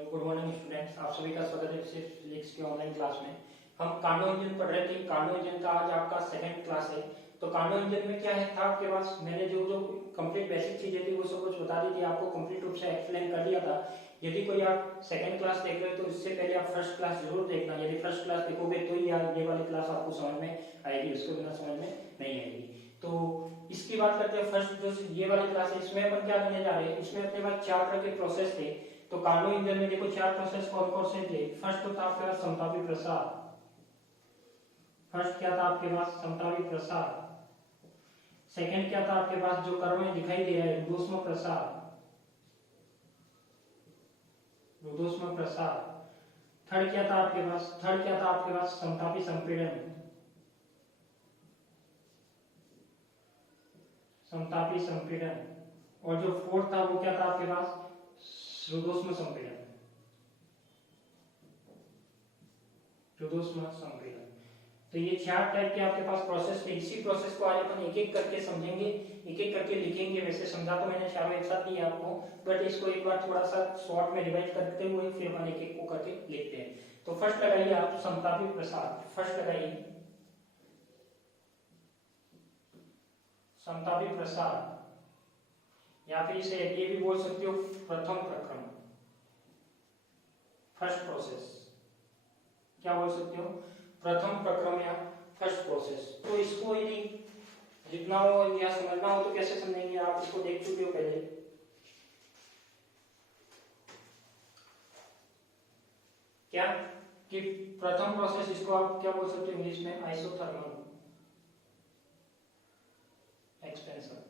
Good morning students, आप सभी का स्वागत है फिजिक्स के ऑनलाइन क्लास में। हम कार्नोट इंजन पढ़ रहे थे। कार्नोट इंजन का आज आपका सेकंड क्लास है। तो कार्नोट इंजन में क्या है था आपके पास, मैंने जो जो कंप्लीट बेसिक चीजें थी वो सब कुछ बता दी थी, आपको कंप्लीट रूप से एक्सप्लेन कर दिया था। यदि कोई आप सेकंड क्लास देख रहे हो तो इससे पहले आप फर्स्ट क्लास जरूर देखना। यदि फर्स्ट क्लास देखोगे तो ही ये वाली क्लास आपको समझ में आएगी, उसके बिना समझ में नहीं आएगी। तो इसकी बात करते हैं। फर्स्ट जो ये वाली क्लास है इसमें अपन क्या करने जा रहे हैं, इसमें अपने पास चार तरह के प्रोसेस थे। तो कार्नो इंजन में देखो चार प्रोसेस कौन कौन से थे। फर्स्ट तो था आपके पास समतापी प्रसार। फर्स्ट क्या था आपके पास, समतापी प्रसार। सेकंड क्या था आपके पास, जो कर्व में दिखाई दे रहा है, रुद्धोष्म प्रसार। रुद्धोष्म प्रसार। थर्ड क्या था आपके पास समतापी संपीड़न। समतापी संपीड़न। और जो फोर्थ था वो क्या था आपके पास, रुद्धोष्म संपीड़न। रुद्धोष्म संपीड़न। तो ये चार टाइप के आपके पास प्रोसेस थे। इसी प्रोसेस को आज अपन एक एक करके समझेंगे, एक एक करके लिखेंगे। वैसे समझा तो मैंने चारों एक साथ दिया आपको, बट इसको एक बार थोड़ा सा शॉर्ट में रिवाइज करते हुए फिर अपन एक एक को करके लिखते हैं। तो फर्स्ट लगाइए आप समतापी प्रसार। फर्स्ट लगाइए समतापी प्रसार, या फिर इसे ये भी बोल सकते हो प्रथम प्रक्रम। फर्स्ट प्रोसेस क्या बोल सकते हो, प्रथम प्रक्रम या फर्स्ट प्रोसेस। तो इसको यदि लिखना हो या समझना हो तो कैसे समझेंगे, आप इसको देख चुके हो पहले। क्या कि प्रथम प्रोसेस, इसको आप क्या बोल सकते हो इंग्लिश में, आइसोथर्मल एक्सपेंशन।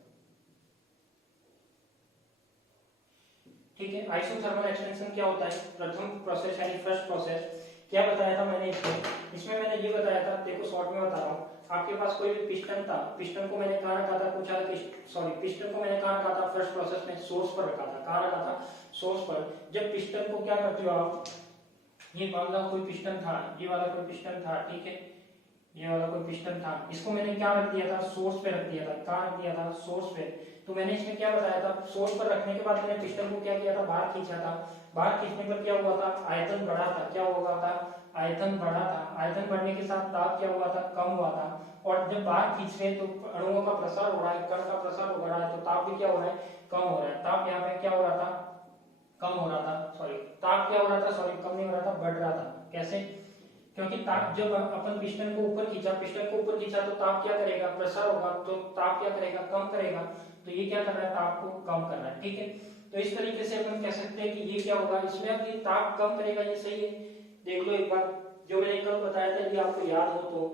ठीक है, आइसोथर्मल एक्सपेंशन क्या होता है, प्रथम प्रोसेस यानी फर्स्ट प्रोसेस। क्या बताया था मैंने इसमें मैंने ये बताया था, देखो शॉर्ट में बता रहा हूँ। आपके पास कोई भी पिस्टन था, पिस्टन को मैंने कहाँ रखा था, पूछा पिस्टन को मैंने कहाँ रखा था फर्स्ट प्रोसेस में, सोर्स पर रखा था। कहाँ रखा था, सोर्स पर। जब पिस्टन को क्या करते हो आप, ये मान लो कोई पिस्टन था, ये वाला कोई पिस्टन था, ठीक है, ये वाला कोई पिस्टन था, इसको मैंने क्या रख दिया था, सोर्स पे रख दिया था। कहाँ रख दिया था, सोर्स पे। तो मैंने इसमें क्या बताया था, सोर्स पर रखने के बाद मैंने पिस्टन को क्या किया था, बाहर खींचा था। बाहर खींचने पर क्या हुआ था, आयतन बढ़ा था। क्या हुआ था, आयतन बढ़ा था। आयतन बढ़ने के साथ ताप क्या हुआ था, कम हुआ था। और जब बाहर खींच रहे तो अणुओं का प्रसार हो रहा है, कण का प्रसार हो रहा है, तो ताप भी क्या हो रहा है, कम हो रहा है। ताप यहाँ पे क्या हो रहा था, कम हो रहा था, ताप क्या हो रहा था, कम नहीं हो रहा था, बढ़ रहा था। कैसे, क्योंकि ताप जब अपन पिस्टन को ऊपर खींचा तो ताप क्या करेगा, प्रसार होगा, तो ताप क्या करेगा, कम करेगा। तो ये क्या कर रहा है, ताप को कम कर रहा है। ठीक है, तो इस तरीके से अपन कह सकते हैं कि ये क्या होगा, इसमें अब ये ताप कम करेगा, ये सही है। देख लो एक बार, जो मैंने कल बताया था, यदि आपको याद हो तो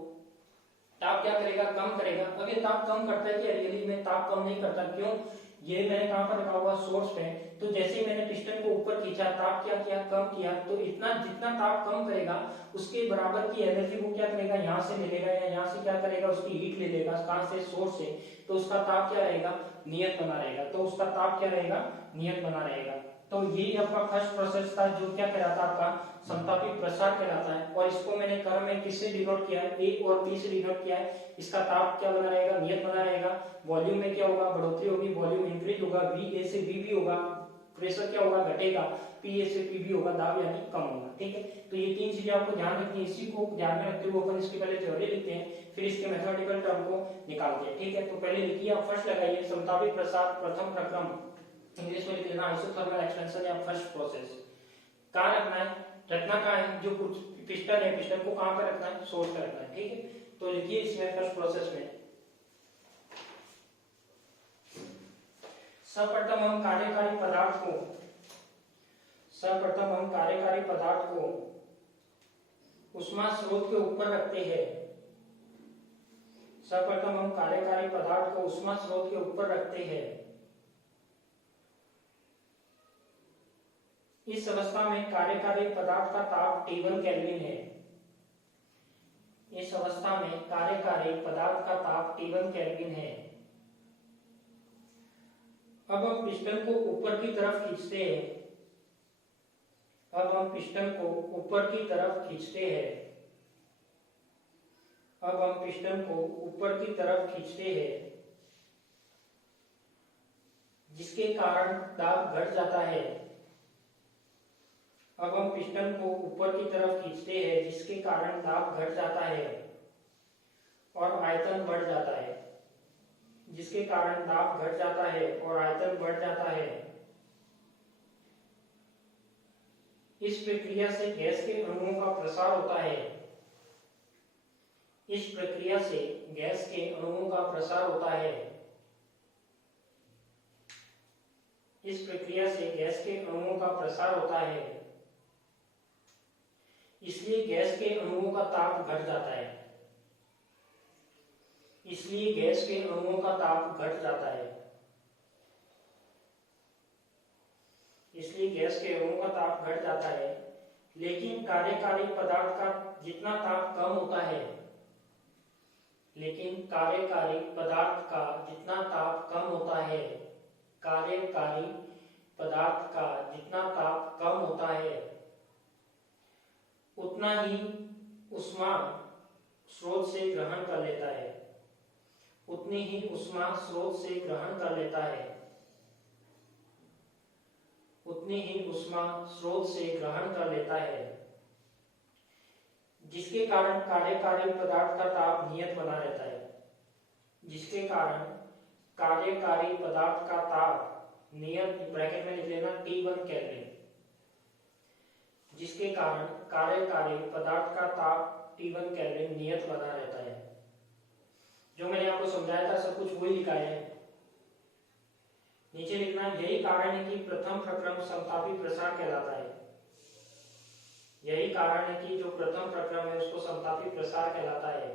ताप क्या करेगा, कम करेगा। अब ये ताप कम करता है कि रियली में ताप कम नहीं करता। क्यों, ये मैंने कहां पर रखा हुआ, सोर्स पे। तो जैसे ही मैंने पिस्टन को ऊपर खींचा, ताप क्या किया, कम किया। तो इतना जितना ताप कम करेगा उसके बराबर की एनर्जी वो क्या करेगा, यहाँ से मिलेगा, या यहाँ से क्या करेगा, उसकी हीट ले लेगा, कहां से, सोर्स से। तो उसका ताप क्या रहेगा, नियत बना रहेगा। तो उसका ताप क्या रहेगा, नियत बना रहेगा। तो ये आपका फर्स्ट प्रोसेस था, जो क्या कहलाता है, आपका समतापी प्रसार कहलाता है। और इसको मैंने क्रम में किससे डिनोट किया है, ए और बी से डिनोट किया है। इसका ताप क्या बना रहेगा, नियत बना रहेगा। वॉल्यूम में क्या होगा, बढ़ोतरी होगी, वॉल्यूम इंक्रीज होगा, वी ए से बी भी होगा। प्रेशर क्या होगा, घटेगा, पी ए से पी भी होगा, दाब यानी कम होगा। ठीक है, तो ये तीन चीजें आपको ध्यान रखनी है। इसी को ध्यान में रखते हुए अपन इसकी पहले थ्योरी लिखते हैं, फिर इसके मैथमेटिकल टर्म को निकालते हैं। ठीक है, तो पहले लिखिए आप, फर्स्ट लगाइए समतापी प्रसार प्रथम प्रक्रम। इंग्लिश में लिख लेना आइसोथर्मल एक्सपेंशन या फर्स्ट प्रोसेस। कहाँ रखना है, रखना कहाँ है, जो कुछ पिस्टन है, पिस्टन को कहाँ पे रखना है, सोर्स पे रखना है। ठीक है, तो लिखिए इसमें फर्स्ट प्रोसेस में सर्वप्रथम हम कार्यकारी पदार्थ को ऊष्मा स्रोत के ऊपर रखते हैं। सर्वप्रथम हम कार्यकारी पदार्थ को ऊष्मा स्रोत के ऊपर रखते हैं। इस अवस्था में कार्यकारी पदार्थ का ताप T1 केल्विन है। इस अवस्था में कार्यकारी पदार्थ का ताप T1 केल्विन है। अब हम पिस्टन को ऊपर की तरफ खींचते हैं। अब हम पिस्टन को ऊपर की तरफ खींचते हैं। अब हम पिस्टन को ऊपर की तरफ खींचते हैं, जिसके कारण दाब घट जाता है। अब हम पिस्टन को ऊपर की तरफ खींचते हैं, जिसके कारण दाब घट जाता है और आयतन बढ़ जाता है, जिसके कारण दाब घट जाता है और आयतन बढ़ जाता है। इस प्रक्रिया से गैस के अणुओं का प्रसार होता है। इस प्रक्रिया से गैस के अणुओं का प्रसार होता है। इस प्रक्रिया से गैस के अणुओं का प्रसार होता है। इसलिए गैस के अणुओं का ताप घट जाता है। इसलिए गैस के अणुओं का ताप घट जाता है। इसलिए गैस के अणुओं का ताप घट जाता है। लेकिन कार्यकारी पदार्थ का जितना ताप कम होता है, लेकिन कार्यकारी पदार्थ का जितना ताप कम होता है, कार्यकारी पदार्थ का जितना ताप कम होता है, उतना ही ऊष्मा स्रोत से ग्रहण कर लेता है। उतनी ही ऊष्मा स्रोत से ग्रहण कर लेता है। उतनी ही ऊष्मा स्रोत से ग्रहण कर लेता है, जिसके कारण कार्यकारी पदार्थ का ताप नियत बना रहता है। जिसके कारण कार्यकारी पदार्थ का ताप नियत, ब्रैकेट में लिख लेना T1 केल्विन। जिसके कारण कार्यकारी पदार्थ का ताप T1 केल्विन नियत बना रहता है। जो मैंने आपको समझाया था सब कुछ वही लिखा है। नीचे लिखना, यही कारण है कि प्रथम प्रक्रम समतापी प्रसार कहलाता है। यही कारण है कि जो प्रथम प्रक्रम है उसको समतापी प्रसार कहलाता है।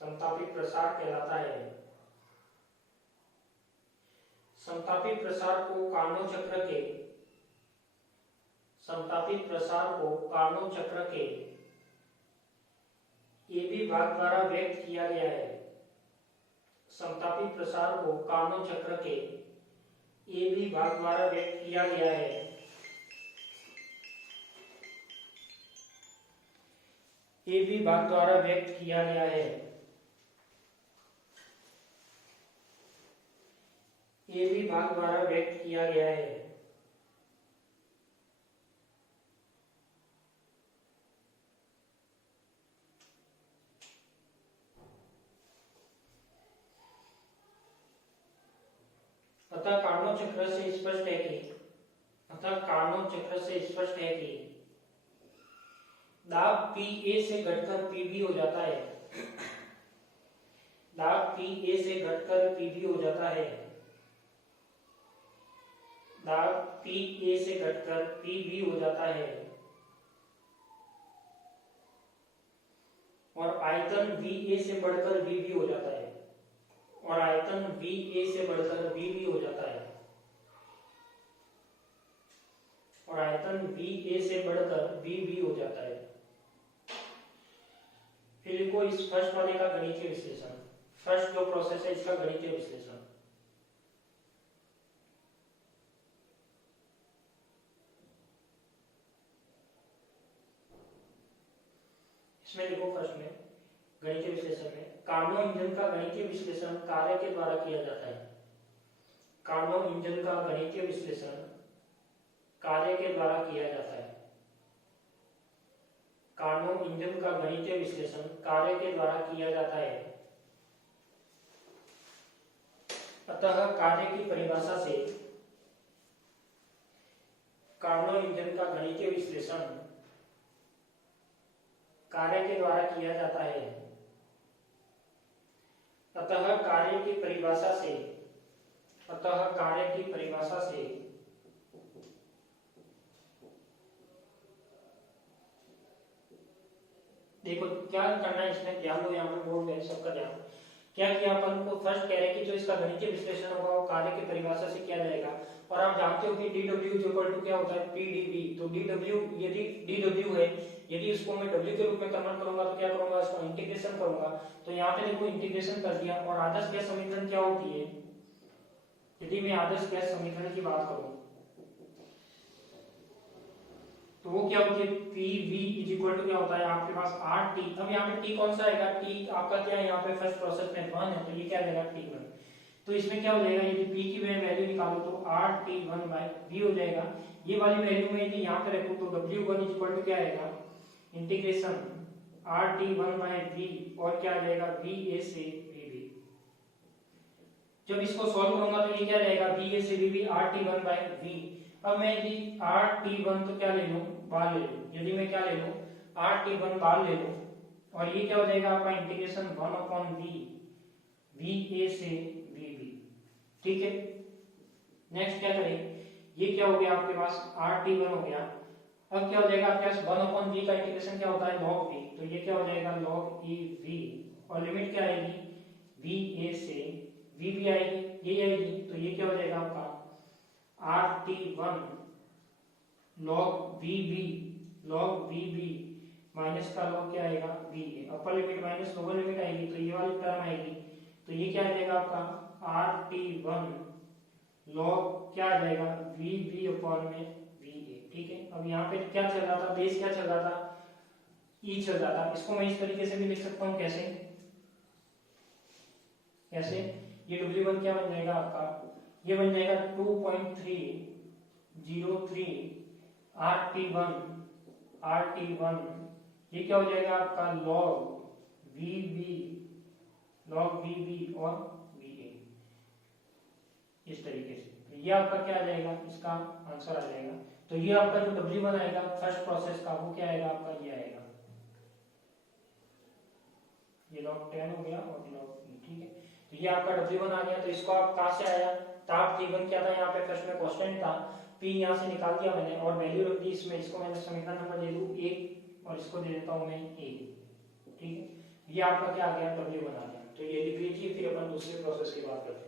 समतापी प्रसार कहलाता है। समतापी प्रसार को कार्नोट चक्र के समतापी प्रसार को कार्नोट चक्र के AB भाग द्वारा व्यक्त किया गया है। समतापी प्रसार को कार्नोट चक्र के AB भाग द्वारा व्यक्त किया गया है। AB भाग द्वारा व्यक्त किया गया है। AB भाग द्वारा व्यक्त किया गया है। अतः कार्नोट चक्र से स्पष्ट है कि दाब PA से घटकर PB हो जाता है। दाब PA से घटकर PB हो जाता है। दाब PA से घटकर PB हो जाता है और आयतन VA से बढ़कर VB हो जाता है। और आयतन VA से बढ़कर VB हो जाता है। और आयतन VA से बढ़कर VB हो जाता है। फिर लिखो इस फर्स्ट वाले का गणितीय विश्लेषण। फर्स्ट जो प्रोसेस है इसका गणितीय विश्लेषण। इसमें लिखो फर्स्ट में गणितीय विश्लेषण में कार्नो इंजन का गणितीय विश्लेषण कार्य के द्वारा किया जाता है। कार्नो इंजन का गणितीय विश्लेषण कार्य के द्वारा किया जाता है। कार्नो इंजन का गणितीय विश्लेषण कार्य के द्वारा किया जाता है। अतः कार्य की परिभाषा से कार्नो इंजन का गणितीय विश्लेषण कार्य के द्वारा किया जाता है। अतः कार्य की परिभाषा से देखो क्या करना है इसमें, ध्यान दो। यहाँ पे बोर्ड है सबका ध्यान। क्या किया अपन को, फर्स्ट कह रहे हैं कि जो इसका गणितीय विश्लेषण होगा वो कार्य की परिभाषा से किया जाएगा। और आप जानते हो कि dW क्या होता है, PdV। तो dW यदि dW है, यदि इसको मैं W के रूप में कन्वर्ट करूंगा तो क्या करूंगा, इसको इंटीग्रेशन करूंगा। तो यहाँ पे देखो इंटीग्रेशन कर दिया। और आदर्श गैस समीकरण क्या होती है, यदि मैं आदर्श गैस समीकरण की बात करूं तो वो क्या होती है, PV क्या होता है आपके पास RT। अब यहाँ पे T कौन सा आएगा, T आपका क्या है यहाँ पे फर्स्ट प्रोसेस में 1 है, तो ये क्या रहेगा T1। तो इसमें क्या हो जाएगा, यदि p की वैल्यू निकालो तो RT1/v हो जाएगा। ये वाली वैल्यू में यदि यहाँ पे रखूं तो W1 इक्वल टू क्या आएगा, इंटीग्रेशन RT1/v और क्या आ जाएगा VA से VB। जब इसको सॉल्व करूंगा तो ये क्या रहेगा VA से VB RT1/v। अब मैं यदि RT1 तो क्या ले लूं, बार ले लूं, यदि मैं क्या ले लूं RT1 बार ले लूं और ये क्या हो जाएगा आपका इंटीग्रेशन 1/v VA से VB। ठीक है, नेक्स्ट क्या करें, ये क्या हो गया आपके पास RT1 हो गया। अब क्या हो जाएगा आपके पास 1/v का इंटीग्रेशन क्या होता है log v, तो ये क्या हो जाएगा log EV और लिमिट क्या आएगी VA से VB आएगी, ये आएगी, तो ये क्या हो जाएगा आपका RT1 log VB माइनस का log क्या आएगा VA, upper limit minus lower limit आएगी तो ये वाली टर्म आएगी, तो ये क्या आ जाएगा आपका RT1 log क्या आ जाएगा VB अपॉन में VA। ठीक है, अब यहाँ पे क्या चल रहा था, बेस क्या चल रहा था, E चल रहा था। इसको मैं इस तरीके से भी लिख सकता हूँ, कैसे कैसे, ये W1 क्या बन जाएगा आपका, ये बन जाएगा 2.303 RT1 ये क्या हो जाएगा आपका log VB और VA इस तरीके से। तो ये आपका क्या आ जाएगा, इसका आंसर आ जाएगा। तो ये आपका जो W1 आएगा फर्स्ट प्रोसेस का वो क्या आएगा आपका, ये आएगा, ये log 10 हो गया और log E। ठीक है, तो ये आपका W1 आ गया। तो इसको आप कहाँ से आया, ताप T1 क्या था, यहाँ पे फर्स्ट में कांस्टेंट था, P यहाँ से निकाल दिया मैंने और वैल्यू रख दी इसमें, इसको मैंने समीकरण नंबर दे दूं 1 और इसको दे देता हूँ मैं A। ठीक है, ये आपका क्या आ गया W1 आ गया। तो ये लिख लीजिए, फिर अपन दूसरे प्रोसेस की बात करते हैं।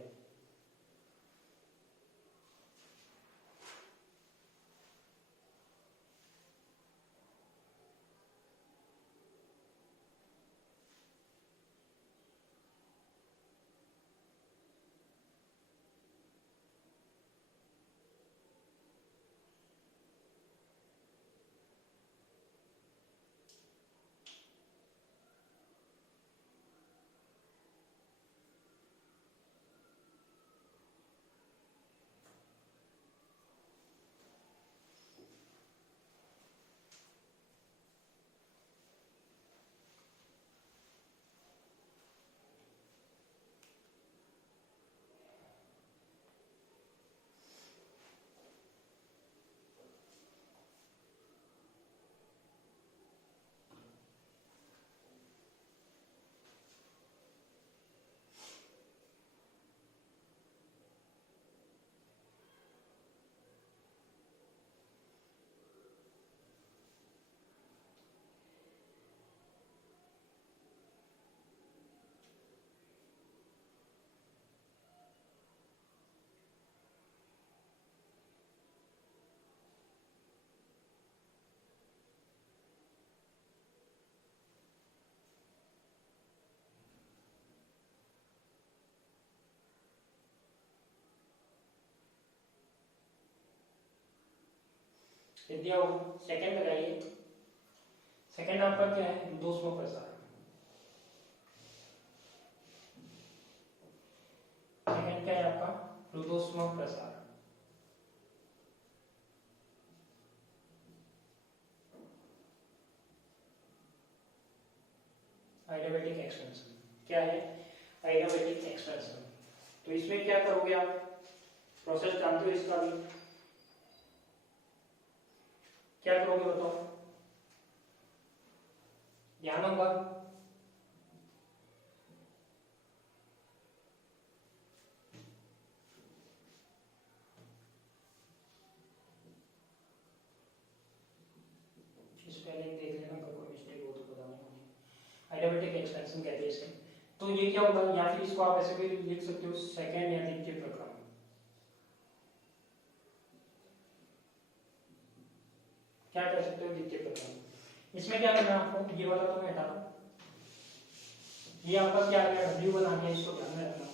दिया होगा, सेकंड लगाइए। सेकंड आपका क्या है, दोषमय प्रसार। सेकंड क्या है आपका, रुदोष्म प्रसार। एडियाबैटिक एक्सपेंशन क्या है, एडियाबैटिक एक्सपेंशन। तो इसमें क्या करोगे आप, प्रोसेस जानते हो इसका भी, क्या करोगे बताओ, ध्यान होगा। एडियाबैटिक एक्सपेंशन कहते हैं इसे। तो ये क्या होगा, या फिर इसको आप ऐसे भी लिख सकते हो सेकंड या द्वितीय प्रक्रम। क्या कह सकते हो, द्वितीय प्रक्रम। इसमें क्या करना है आपको, ये वाला तो मैं हटा दूं, ये आपका क्या आ गया W1 आ गया, इसको ध्यान में रखना।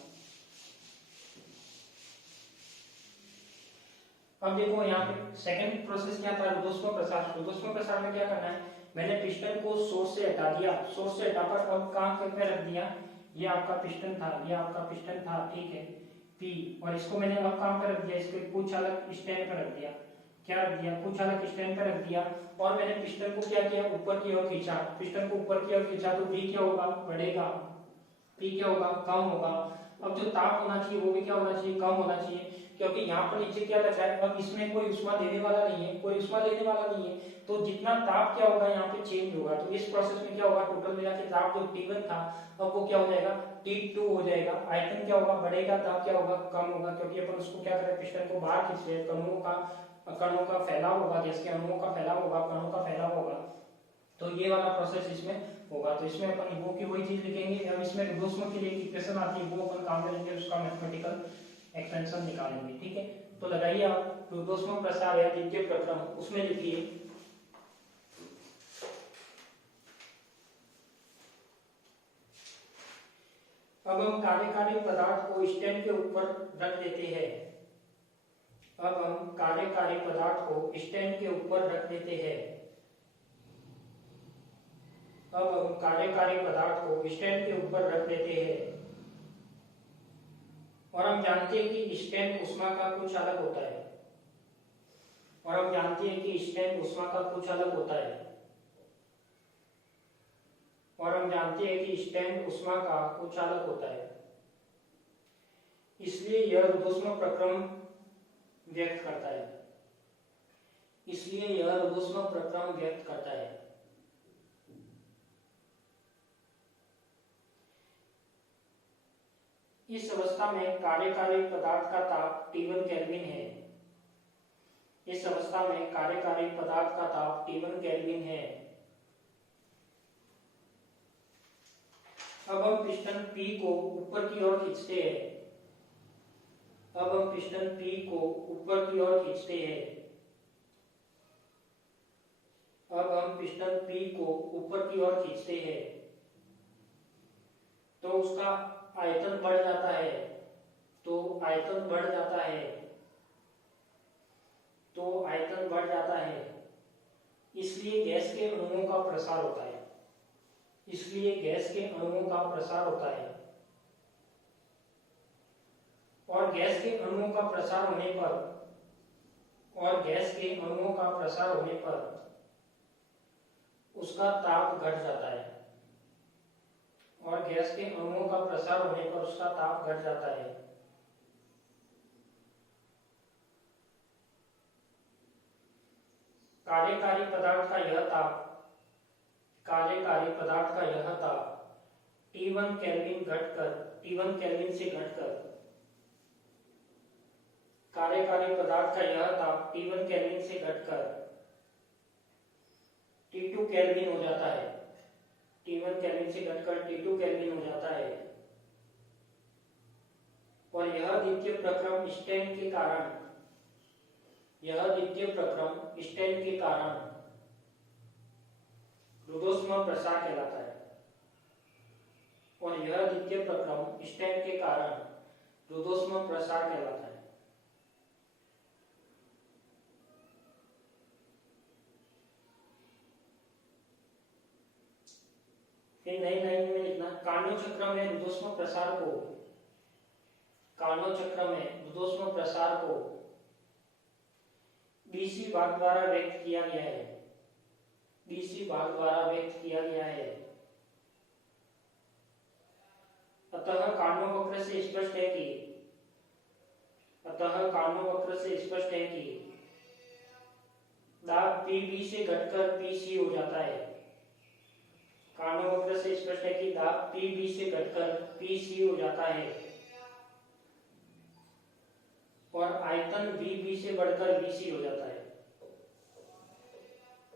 अब देखो यहाँ पे सेकंड प्रोसेस क्या था, रुदोष्म प्रसार। रुदोष्म प्रसार में क्या करना है, मैंने पिस्टन को सोर्स से हटा दिया, सोर्स से हटाकर अब कहाँ पे रख दिया, ये आपका पिस्टन था, ये आपका पिस्टन था, ठीक है, P, और इसको मैंने अब कहाँ पे रख दिया, इसके कुचालक स्टैंड पे रख दिया। क्या रख दिया, कुचालक स्टैंड पे रख दिया, और मैंने पिस्टन को क्या किया, ऊपर की ओर खींचा। पिस्टन को ऊपर की ओर खींचा तो P क्या होगा, बढ़ेगा। P क्या होगा, कम होगा। अब जो ताप होना चाहिए वो भी क्या होना चाहिए, कम होना चाहिए, क्योंकि यहाँ पर नीचे क्या बचा है, अब इसमें कोई उष्मा देने वाला नहीं है, कोई उष्मा लेने वाला नहीं है, तो जितना ताप क्या होगा यहाँ पे चेंज होगा। तो इस प्रोसेस में क्या होगा, टोटल मिला के ताप जो T1 था अब वो क्या हो जाएगा, T2 हो जाएगा। आयतन क्या होगा, बढ़ेगा, ताप क्या होगा, कम होगा, क्योंकि अपन उसको क्या करें, पिस्टन को बाहर खींच रहे हैं, कणों का फैलाव होगा, गैस के अणुओं का फैलाव होगा, कणों का फैलाव होगा, तो ये वाला प्रोसेस इसमें होगा। तो इसमें अपन वो की वही चीज लिखेंगे। अब इसमें रुद्धोष्म के लिए एक इक्वेशन आती है, वो अपन काम करेंगे, उसका मैथमेटिकल एक्सटेंशन निकालेंगे। ठीक है, तो लगाइए आप, रुद्धोष्म प्रसार या द्वितीय प्रक्रम, उसमें लिखिए अब हम कार्यकारी पदार्थ को स्टैंड के ऊपर रख देते हैं। अब हम कार्यकारी पदार्थ को स्टैंड के ऊपर रख देते हैं। अब हम कार्यकारी पदार्थ को स्टैंड के ऊपर रख देते हैं, और हम जानते हैं कि स्टैंड ऊष्मा का कुछ अलग होता है, और हम जानते हैं कि स्टैंड ऊष्मा का कुछ अलग होता है, और हम जानते हैं कि स्टैंड ऊष्मा का कुछ अलग होता है। इसलिए यह रुद्धोष्म प्रक्रम व्यक्त करता है। इसलिए यह रुद्धोष्म प्रक्रम व्यक्त करता है। इस अवस्था में कार्यकारी पदार्थ का ताप T1 केल्विन है। इस अवस्था में कार्यकारी पदार्थ का ताप T1 केल्विन है। अब हम पिस्टन P को ऊपर की ओर खींचते हैं। अब हम पिस्टन P को ऊपर की ओर खींचते हैं। अब हम पिस्टन P को ऊपर की ओर खींचते हैं, तो उसका आयतन बढ़ जाता है। तो आयतन बढ़ जाता है। तो आयतन बढ़ जाता है। इसलिए गैस के अणुओं का प्रसार होता है। इसलिए गैस के अणुओं का प्रसार होता है, और गैस के अणुओं का प्रसार होने पर, और गैस के अणुओं का प्रसार होने पर उसका ताप घट जाता है, और गैस के अणुओं का प्रसार होने पर उसका ताप घट जाता है। कार्यकारी पदार्थ का यह ताप, कार्यकारी पदार्थ का यह ताप T1 केल्विन घटकर, T1 केल्विन से घटकर, कार्यकारी पदार्थ का यह ताप T1 केल्विन से घटकर T2 केल्विन हो जाता है। T1 केल्विन से घटकर T2 केल्विन हो जाता है, और यह द्वितीय प्रक्रम स्टैंड के कारण, यह द्वितीय प्रक्रम स्टैंड के कारण रुद्धोष्म प्रसार कहलाता है, और यह द्वितीय प्रक्रम स्टैंड के कारण रुद्धोष्म प्रसार कहलाता है। फिर नई लाइन में लिखना, कार्नो चक्र में रुद्धोष्म प्रसार को, कार्नो चक्र में रुद्धोष्म प्रसार को BC भाग द्वारा व्यक्त किया गया है। BC भाग द्वारा व्यक्त किया गया है। अतः कार्नो वक्र से स्पष्ट है कि, अतः कार्नो वक्र से स्पष्ट है कि दाब PB से घटकर PC हो जाता है। कार्नो वक्र से स्पष्ट है कि दाब PB से घटकर PC हो जाता है, और आयतन VB से बढ़कर VC हो जाता है,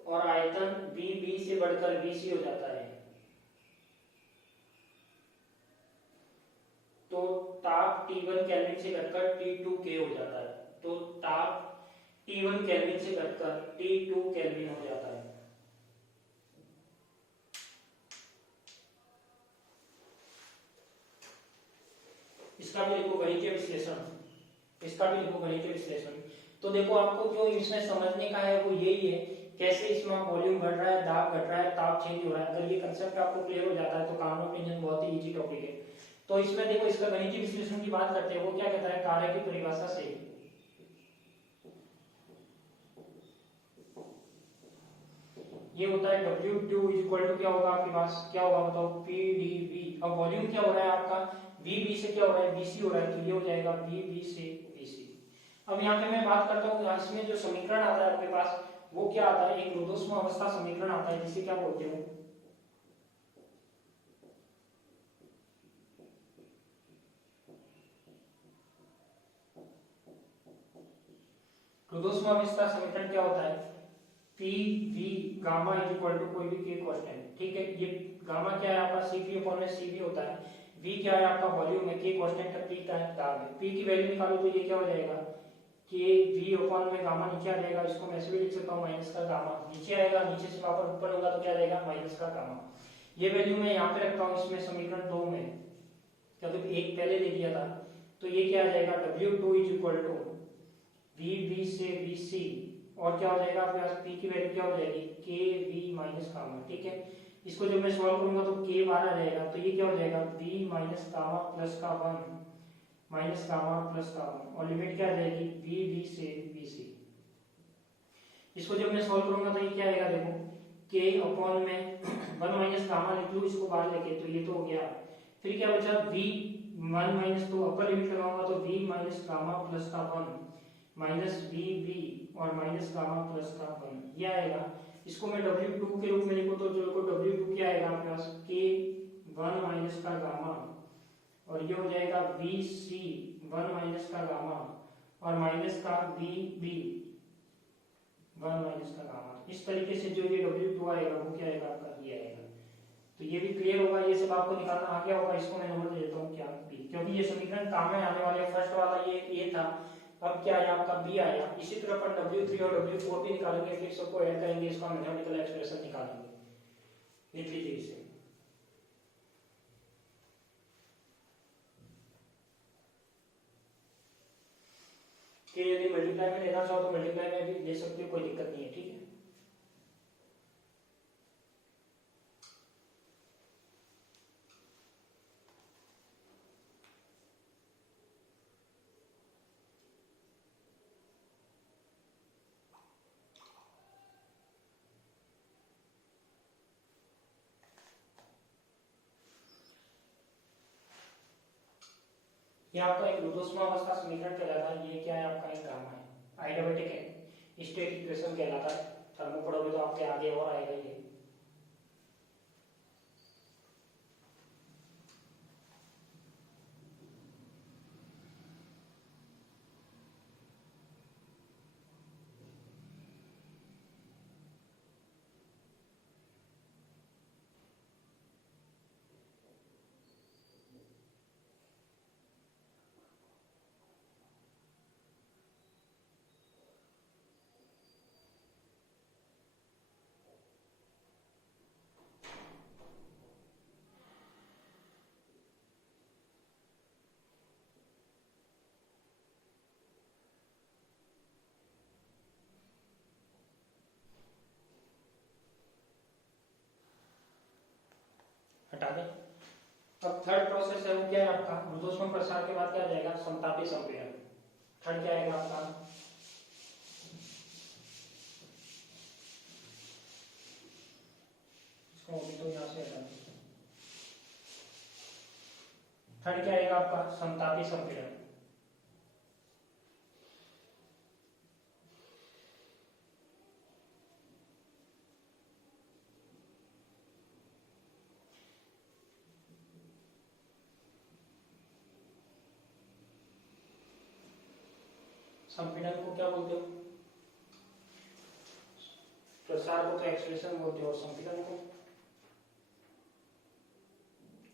और आयतन VB से बढ़कर VC हो जाता है। तो ताप T1 केल्विन से घटकर T2K हो जाता है। तो ताप T1 केल्विन से घटकर T2 केल्विन हो जाता है। इसका भी लिखो गणितीय विश्लेषण, इसका भी लिखो गणितीय विश्लेषण। तो देखो, आपको जो इसमें समझने का है वो यही है, कैसे इसमें वॉल्यूम बढ़ रहा है, दाब घट रहा है, ताप चेंज हो रहा है। अगर ये कंसेप्ट आपको क्लियर हो जाता है तो कार्नो पिंजन बहुत ही इजी टॉपिक है। तो इसमें देखो इसका गणितीय विश्लेषण की बात करते हैं, वो क्या कहता है कार्य की परिभाषा से ये होता है W2 इक्वल टू क्या होगा आपके पास, क्या होगा बताओ, PdV। अब वॉल्यूम क्या हो रहा है आपका, VB से क्या हो रहा है, BC हो रहा है, तो ये हो जाएगा VB से BC। अब यहाँ पे मैं बात करता हूँ, इसमें जो समीकरण आता है आपके पास वो क्या आता है, एक रुद्धोष्म अवस्था समीकरण आता है जिसे क्या बोलते हो, रुद्धोष्म अवस्था समीकरण क्या होता है, P V gamma is equal to कोई भी के कांस्टेंट, ठीक है। ये गामा क्या है आपका CP अपॉन में CV होता है, V क्या है आपका वॉल्यूम है, के कांस्टेंट है, P का दाब है। P की वैल्यू निकालो तो ये क्या हो जाएगा, के V अपॉन में गामा नीचे आ जाएगा, इसको मैं ऐसे भी लिख सकता हूँ माइनस का गामा, नीचे आएगा, नीचे से वहां पर ऊपर होगा तो क्या रहेगा माइनस का गामा। ये वैल्यू मैं यहाँ पे रखता हूँ इसमें समीकरण 2 में, क्योंकि एक पहले दे दिया था, तो ये क्या आ जाएगा W2 is equal to VB से BC, और क्या हो जाएगा आपके पास P की वैल्यू क्या हो जाएगी KV माइनस गामा, ठीक है। इसको जब मैं सॉल्व करूंगा तो K बाहर आ जाएगा, तो ये क्या हो जाएगा V माइनस गामा प्लस का 1 माइनस गामा प्लस का 1, और लिमिट क्या आ जाएगी VB से BC। इसको जब मैं सॉल्व करूंगा तो ये क्या आएगा देखो, K अपॉन में 1 माइनस गामा लिख लूं इसको बाहर लेके, तो ये तो हो गया। फिर क्या बचा V 1 माइनस, तो अपर लिमिट लगाऊंगा तो V माइनस गामा प्लस का 1 माइनस VB और माइनस गामा प्लस का 1, ये आएगा। इसको मैं W2 के रूप में लिखूं तो जो को W2 क्या आएगा आपके पास K 1 माइनस का गामा, और ये हो जाएगा VC 1 माइनस का गामा और माइनस का VB 1 माइनस का गामा। इस तरीके से जो ये W2 आएगा वो क्या आएगा आपका ये आएगा। तो ये भी क्लियर होगा, ये सब आपको निकालना आ गया होगा। इसको मैं नंबर दे देता हूँ क्या B, क्योंकि ये समीकरण काम में आने वाले, फर्स्ट वाला ये A था, अब क्या आया आपका B आया। इसी तरह अपन W3 और W4 भी निकालेंगे, फिर सबको ऐड करेंगे, इसका मैथमेटिकल एक्सप्रेशन निकालेंगे। लिख लीजिए इसे, कि यदि मल्टीप्लाई में लेना चाहो तो मल्टीप्लाई में भी ले सकते हो, कोई दिक्कत नहीं है, ठीक है। ये आपका एक रुद्धोष्मावस्था समीकरण कहलाता है, ये क्या है आपका एक गामा है, आइडियाबैटिक है, स्टेट इक्वेशन कहलाता है। थर्मो पढ़ोगे तो आपके आगे और आएगा ये। हटा दें। अब थर्ड प्रोसेस है वो क्या है आपका, रुद्धोष्म प्रसार के बाद क्या आ जाएगा समतापी संपीड़न। थर्ड क्या आएगा आपका, इसको अभी तो यहाँ से हटा दें। थर्ड क्या आएगा आपका समतापी संपीड़न। संपीड़न को क्या बोलते हो, प्रसार को तो एक्सप्रेशन बोलते हो, संपीड़न को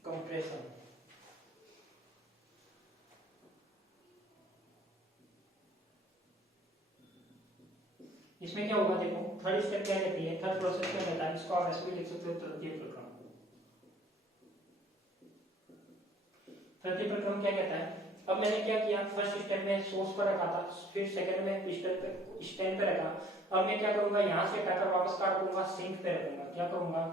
कंप्रेशन। इसमें क्या होगा देखो, थर्ड स्टेप क्या कहती है, थर्ड प्रोसेस क्या कहता है, इसको आप ऐसे भी लिख सकते हो तृतीय प्रक्रम। तृतीय प्रक्रम क्या कहता है, अब मैंने क्या किया, फर्स्ट स्टेप में सोर्स पर रखा था, फिर सेकंड में पिस्टन पे स्टैंड पे रखा। अब मैं क्या करूंगा, यहाँ से हटाकर वापस काट दूंगा, सिंक पे रखूंगा। क्या करूंगा,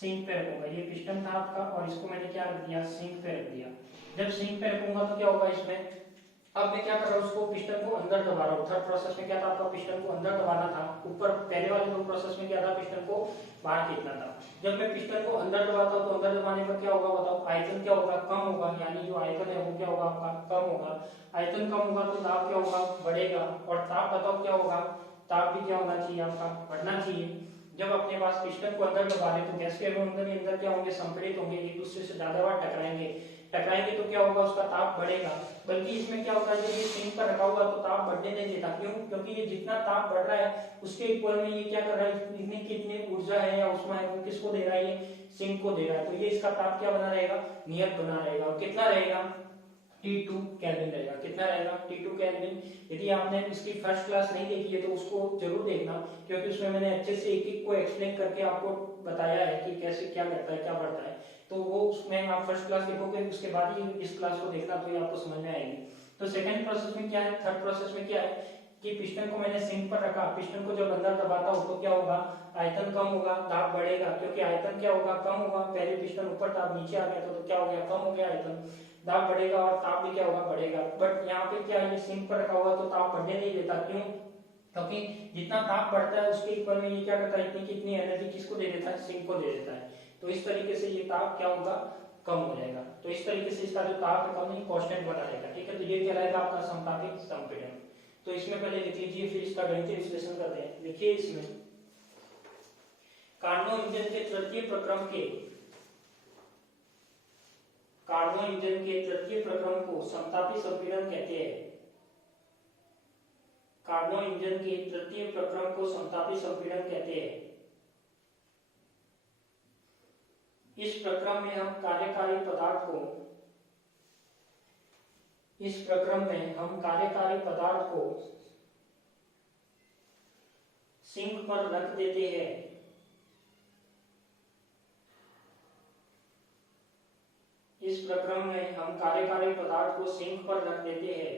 सिंक पे रखूंगा। ये पिस्टन था आपका और इसको मैंने क्या रख दिया, सिंक पे रख दिया। जब सिंक पे रखूंगा तो क्या होगा इसमें, अब मैं क्या कर रहा हूँ, उसको पिस्टन को अंदर दबा रहा हूँ। थर्ड प्रोसेस में क्या था, आपका पिस्टन को अंदर दबाना था, ऊपर पहले वाले दो प्रोसेस में क्या था, पिस्टन को बाहर खींचना था। जब मैं पिस्टन को अंदर दबाता हूँ तो अंदर दबाने पर क्या होगा बताओ, आयतन क्या होगा, कम होगा, यानी जो आयतन है वो क्या होगा आपका कम होगा। आयतन कम होगा तो दाब क्या होगा, बढ़ेगा। और ताप बताओ क्या होगा, ताप भी क्या होना चाहिए आपका, बढ़ना चाहिए। जब अपने पास पिस्टन को अंदर दबा रहे तो गैस के अणु अंदर क्या होंगे, संपीड़ित होंगे, एक दूसरे से ज्यादा बार टकराएंगे। टकराएंगे तो क्या होगा, उसका ताप बढ़ेगा। बल्कि इसमें क्या होता है, जब ये सिंक पर रखा होगा तो ताप बढ़ने नहीं देता। क्यों, क्योंकि ये जितना ताप बढ़ रहा है उसके इक्वल में ये क्या कर रहा है, इतनी कितनी ऊर्जा है या उष्मा है वो किसको दे रहा है, ये सिंक को दे रहा है। तो ये इसका ताप क्या बना रहेगा, नियत बना रहेगा। और कितना रहेगा, T2 केल्विन रहेगा। कितना रहेगा, T2 केल्विन। यदि आपने इसकी फर्स्ट क्लास नहीं देखी है तो उसको जरूर देखना, क्योंकि उसमें मैंने अच्छे से एक एक को एक्सप्लेन करके आपको बताया है कि कैसे क्या करता है, क्या बढ़ता है। तो वो उसमें आप फर्स्ट क्लास देखोगे, उसके बाद ही इस क्लास को देखना, तो ये आपको समझ में आएगी। तो सेकंड प्रोसेस में क्या है, थर्ड प्रोसेस में क्या है कि पिस्टन को मैंने सिंक पर रखा, पिस्टन को जब अंदर दबाता हूं तो क्या होगा, आयतन कम होगा, दाब बढ़ेगा। क्योंकि आयतन क्या होगा, कम होगा। पहले पिस्टन ऊपर था, नीचे आ गया तो क्या हो गया, कम हो गया आयतन, दाब बढ़ेगा और ताप भी क्या होगा, बढ़ेगा। बट यहाँ पे क्या है, ये सिंक पर रखा हुआ तो ताप बढ़ने नहीं देता। क्यों, क्योंकि जितना ताप बढ़ता है उसके इक्वल में ये क्या करता है, इतनी कितनी एनर्जी किसको दे देता है, सिंक को दे देता है। तो इस तरीके से ये ताप क्या होगा, कम हो जाएगा। तो इस तरीके से इसका जो ताप है कम नहीं, कांस्टेंट बना रहेगा। ठीक है, तो ये कहलाएगा आपका समतापिक संपीड़न। तो इसमें पहले लिख लीजिए, फिर इसका गणितीय विश्लेषण करते हैं। लिखिए इसमें, कार्नो इंजन के तृतीय प्रक्रम के, कार्नो इंजन के तृतीय प्रक्रम को समतापी संपीड़न कहते हैं। कार्नो इंजन के तृतीय प्रक्रम को समतापी संपीड़न कहते हैं। इस प्रक्रम में हम कार्यकारी पदार्थ को, इस प्रक्रम में हम कार्यकारी पदार्थ को सिंक पर रख देते हैं। इस प्रक्रम में हम कार्यकारी पदार्थ को सिंक पर रख देते हैं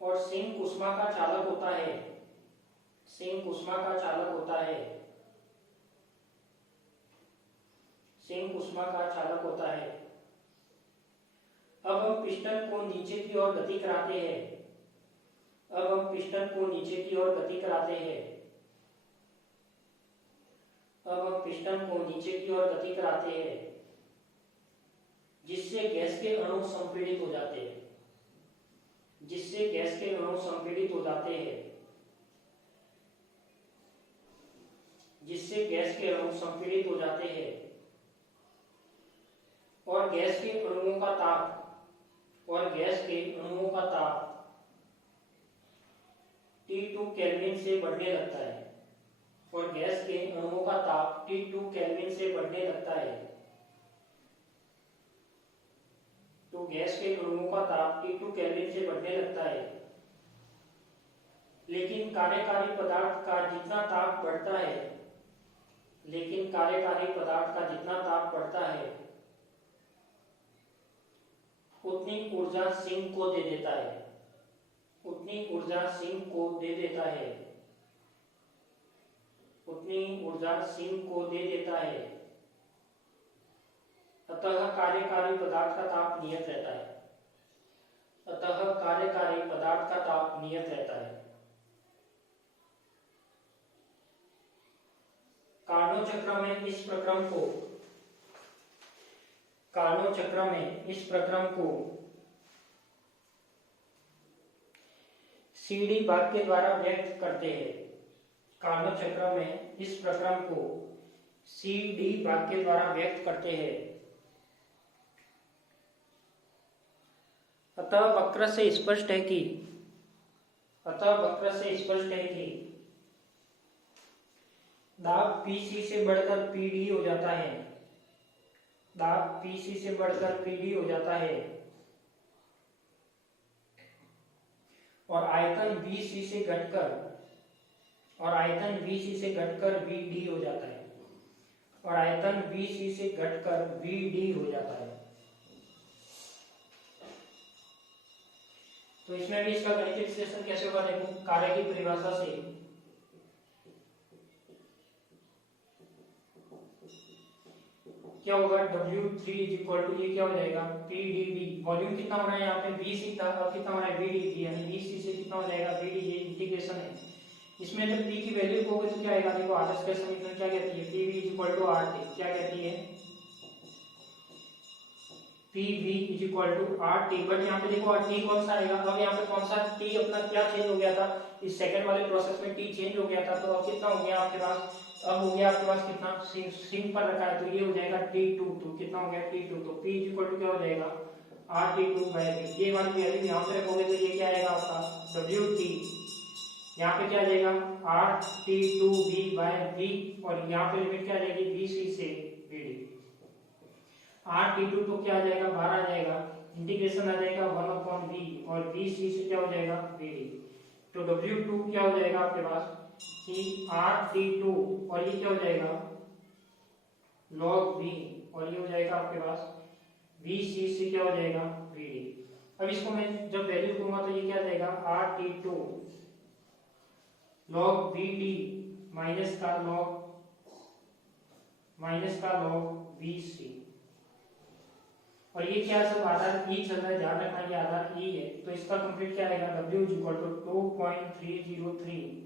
और सिंक उष्मा का चालक होता है। सिंक उष्मा का चालक होता है। सिंक उष्मा का चालक होता है। अब हम पिस्टन को नीचे की ओर गति कराते हैं। अब हम पिस्टन को नीचे की ओर गति कराते हैं। अब हम पिस्टन को नीचे की ओर गति कराते हैं, जिससे गैस के अणु संपीड़ित हो जाते हैं। जिससे गैस के अणु संपीड़ित हो जाते हैं। जिससे गैस के अणु संपीड़ित हो जाते हैं और गैस के अणुओं का ताप, और गैस के अणुओं का ताप T2 केल्विन से बढ़ने लगता है। और गैस के अणुओं का ताप T2 केल्विन से बढ़ने लगता है। तो गैस के अणुओं का ताप T2 केल्विन से बढ़ने लगता है। लेकिन कार्यकारी पदार्थ का जितना ताप बढ़ता है, लेकिन कार्यकारी पदार्थ का जितना ताप बढ़ता है उतनी ऊर्जा सिंक को दे देता है। उतनी ऊर्जा सिंक को दे देता है। उतनी ऊर्जा सिंक को दे देता है। अतः कार्यकारी पदार्थ का ताप नियत रहता है। अतः कार्यकारी पदार्थ का ताप नियत रहता है। कार्नो चक्र में इस प्रक्रम को, कार्नो चक्र में इस प्रक्रम को CD भाग के द्वारा व्यक्त करते हैं। कार्नो चक्र में इस प्रक्रम को CD भाग के द्वारा व्यक्त करते हैं। अतः वक्र से स्पष्ट है कि, अतः वक्र से स्पष्ट है कि दाब PC से बढ़कर PD हो जाता है। दाब PC से बढ़कर PD हो जाता है और आयतन VC से घटकर, और आयतन VC से घटकर VD हो जाता है। और आयतन VC से घटकर VD हो जाता है। तो इसमें भी इसका गणितीय विश्लेषण कैसे होगा देखो, कार्य की परिभाषा से क्या होगा W3 इज इक्वल टू ये क्या हो जाएगा PdV। वॉल्यूम कितना हो रहा है यहाँ पे VC था, अब कितना हो रहा है VdV, यानी VC से कितना हो जाएगा VD, ये इंटीग्रेशन है। इसमें जब P की वैल्यू होगी तो क्या आएगा, देखो आदर्श गैस समीकरण क्या कहती है, PV is equal to RT, क्या कहती है PV is equal to RT। But यहाँ पे देखो T कौन सा आएगा, अब यहाँ पे कौन सा T अपना क्या चेंज हो गया था, इस सेकंड वाले प्रोसेस में T चेंज हो गया था, तो अब कितना हो गया आपके पास, अब हो गया आपके पास कितना, सिंक पर रखा है तो ये हो जाएगा T2, तो कितना हो गया T2, तो P इज इक्वल टू क्या हो जाएगा RT2 बाय V। ये वाली वैल्यू यहाँ पे रखोगे तो ये क्या आएगा आपका WT, यहाँ पे क्या आ जाएगा RT2V बाय V, और यहाँ पे लिमिट क्या आ जाएगी VC से VD। RT2 तो क्या आ जाएगा 12 आ जाएगा, इंटीग्रेशन आ जाएगा 1/V, और VC से क्या हो जाएगा VD। तो W2 क्या हो जाएगा आपके पास कि RT2, और ये क्या हो जाएगा log V, और ये हो जाएगा आपके पास VC से क्या हो जाएगा VD। अब इसको मैं जब वैल्यू दूंगा तो ये क्या आ जाएगा RT2 log VD माइनस का log VC, और ये क्या सब आधार E चल रहा है, ध्यान रखना ये आधार E है, तो इसका कंप्लीट क्या आएगा W is equal to 2.303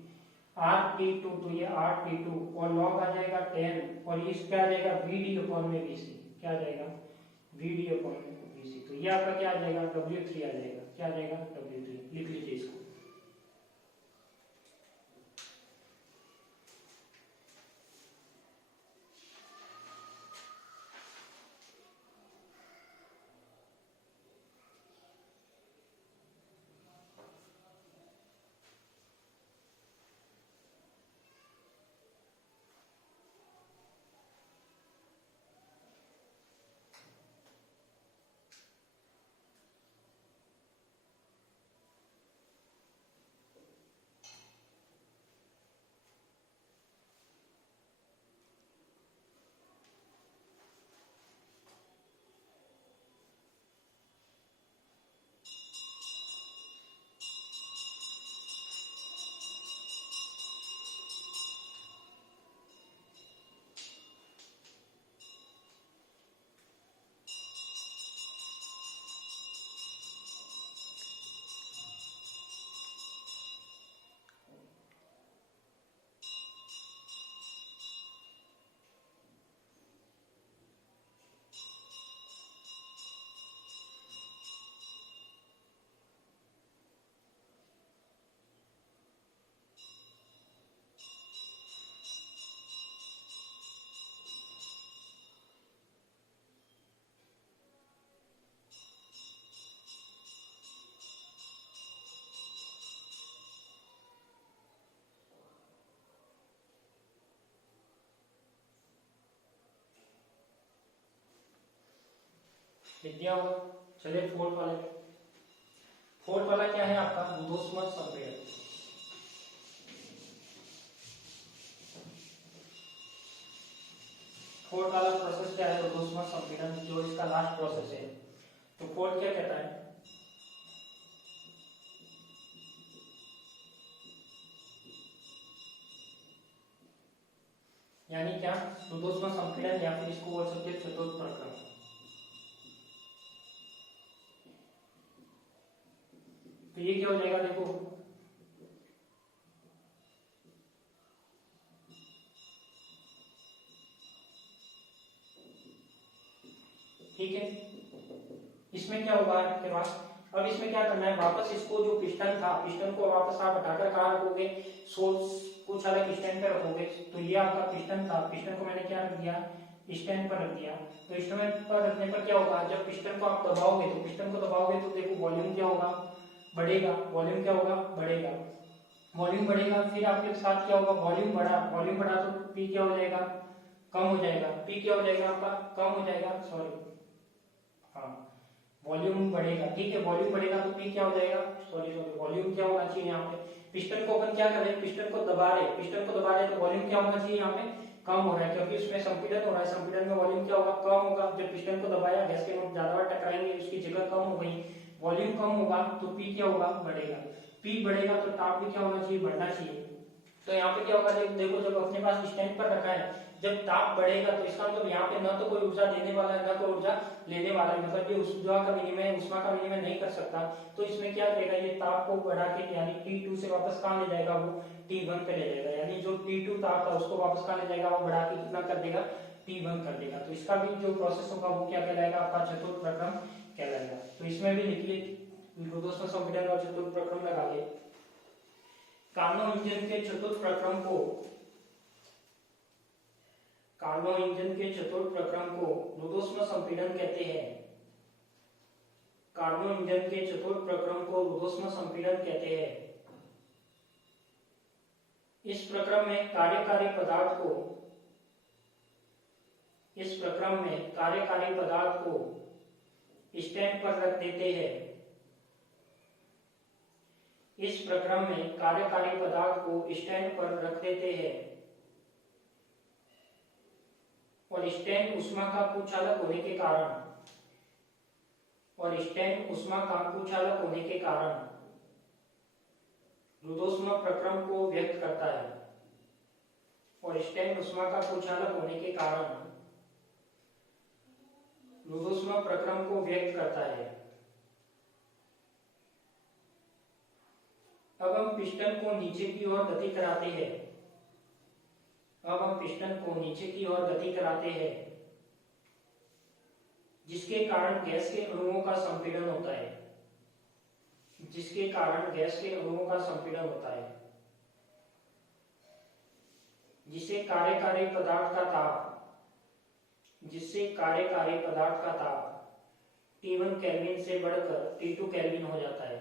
RT2, तो ये RT2, और log आ जाएगा 10, और ये क्या आ जाएगा VD अपॉन में VC, क्या आ जाएगा VD अपॉन में VC, तो ये आपका क्या आ जाएगा W3 आ जाएगा, क्या आ जाएगा W3, लिख लीजिए इसको। लिख दिया होगा। चलिए फोर्थ वाला क्या है आपका ऊर्ध्वस्मर संपीड़न। फोर्थ वाला प्रोसेस क्या है ऊर्ध्वस्मर संपीड़न, जो इसका लास्ट प्रोसेस है। तो फोर्थ क्या कहता है, यानी क्या ऊर्ध्वस्मर संपीड़न, या फिर इसको बोल सकते हैं चतुर्थ प्रक्रम। तो ये क्या हो जाएगा देखो, ठीक है। इसमें क्या होगा आपके पास, अब इसमें क्या करना है, वापस इसको जो पिस्टन था, पिस्टन को वापस आप हटाकर कहाँ रखोगे, सोर्स कुछ अलग स्टैंड पे रखोगे। तो ये आपका पिस्टन था, पिस्टन को मैंने क्या रख दिया स्टैंड पर रख दिया। तो स्टैंड पर रखने पर क्या होगा, जब पिस्टन को आप दबाओगे, तो पिस्टन को दबाओगे तो देखो वॉल्यूम क्या होगा बढ़ेगा, वॉल्यूम क्या होगा बढ़ेगा, वॉल्यूम बढ़ेगा। फिर आपके साथ क्या होगा, वॉल्यूम बढ़ा तो पी क्या हो जाएगा कम हो जाएगा, पी क्या हो जाएगा आपका कम हो जाएगा, सॉरी हाँ वॉल्यूम बढ़ेगा, ठीक है वॉल्यूम बढ़ेगा तो पी क्या हो जाएगा, सॉरी वॉल्यूम क्या होना चाहिए यहाँ पे, पिस्टन को अपन क्या कर रहे हैं, पिस्टन को दबा रहे तो वॉल्यूम क्या होना चाहिए यहाँ पे कम हो रहा है, क्योंकि उसमें संपीड़न हो रहा है, संपीड़न में वॉल्यूम क्या होगा कम होगा। जब पिस्टन को दबाया गैस के नोट ज्यादा बार टकराएंगे, उसकी जगह कम हो गई, वॉल्यूम कम होगा तो पी क्या होगा बढ़ेगा, पी बढ़ेगा तो ताप भी क्या होना चाहिए बढ़ना चाहिए। तो यहाँ पे क्या होगा, देखो जब अपने पास स्टैंड पर रखा है, जब ताप बढ़ेगा तो इसका मतलब यहाँ पे न तो कोई ऊर्जा देने वाला है, न कोई ऊर्जा लेने वाला है, मतलब ये ऊर्जा का विनिमय, उष्मा का विनिमय नहीं कर सकता। तो इसमें क्या करेगा, ये ताप को बढ़ा के यानी T2 से वापस कहाँ ले जाएगा, वो T1 पे ले जाएगा, यानी जो T2 ताप था उसको वापस कहाँ ले जाएगा, वो बढ़ा के कितना कर देगा, T1 कर देगा। तो इसका भी जो प्रोसेस होगा वो क्या कहलाएगा, आपका चतुर्थ प्रक्रम कहलाएगा। तो इसमें भी लिखिए, रुद्धोष्म संपीड़न और चतुर्थ प्रक्रम लगा ले। कार्नो इंजन के चतुर्थ प्रक्रम को, कार्नो इंजन के चतुर्थ प्रक्रम को रुद्धोष्म संपीड़न कहते हैं। कार्नो इंजन के चतुर्थ प्रक्रम को रुद्धोष्म संपीड़न कहते हैं। इस प्रक्रम में कार्यकारी पदार्थ को, इस प्रक्रम में कार्यकारी पदार्थ को स्टैंड पर रख देते हैं। इस प्रक्रम में कार्यकारी पदार्थ को स्टैंड पर रख देते हैं और स्टैंड उष्मा का कुचालक होने के कारण, और स्टैंड उष्मा का कुचालक होने के कारण रुद्धोष्म प्रक्रम को व्यक्त करता है, और स्टैंड उष्मा का कुचालक होने के कारण रुद्धोष्म प्रक्रम को व्यक्त करता है। अब हम पिस्टन को नीचे की ओर गति कराते हैं। अब हम पिस्टन को नीचे की ओर गति कराते हैं, जिसके कारण गैस के अणुओं का संपीड़न होता है, जिसके कारण गैस के अणुओं का संपीड़न होता है, जिससे कार्यकारी पदार्थ का ताप, जिससे कार्यकारी पदार्थ का ताप T1 केल्विन से बढ़कर T2 केल्विन हो जाता है।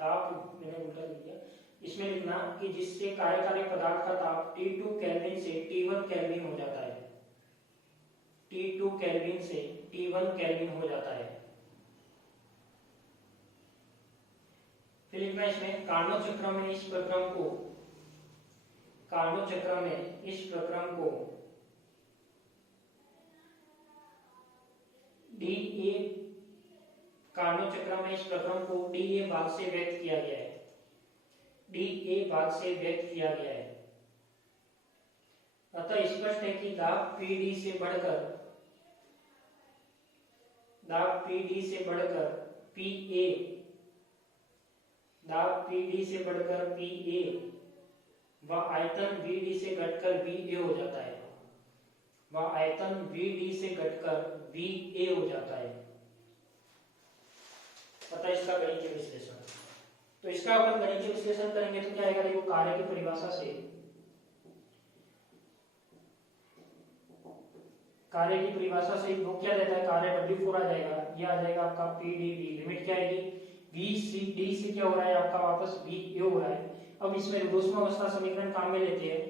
ताप मैंने उल्टा लिख दिया, इसमें लिखना कि जिससे कार्यकारी पदार्थ का ताप T2 केल्विन से T1 केल्विन हो जाता है, T2 केल्विन से T1 केल्विन हो जाता है। फिर लिखना इसमें कार्नो चक्र में इस प्रक्रम को, कार्नो चक्र में इस प्रक्रम को dA, कार्नो चक्र में इस प्रक्रम को dA भाग से व्यक्त किया गया है, dA भाग से व्यक्त किया गया है। अतः स्पष्ट है कि दाब PD से बढ़कर, दाब PD से बढ़कर PA, दाब PD से बढ़कर PA व आयतन VD से घटकर VA हो जाता है, व आयतन VD से घटकर VA हो जाता है। पता है इसका गणितीय विश्लेषण। तो इसका अपन गणितीय विश्लेषण करेंगे तो क्या आएगा, देखो कार्य की परिभाषा से, कार्य की परिभाषा से वो क्या रहता है, कार्य W4 आ जाएगा, ये आ जाएगा आपका PdV, लिमिट क्या आएगी, VD से क्या हो रहा है आपका वापस VA हो रहा है। अब इसमें रुद्धोष्म अवस्था समीकरण काम में लेते हैं,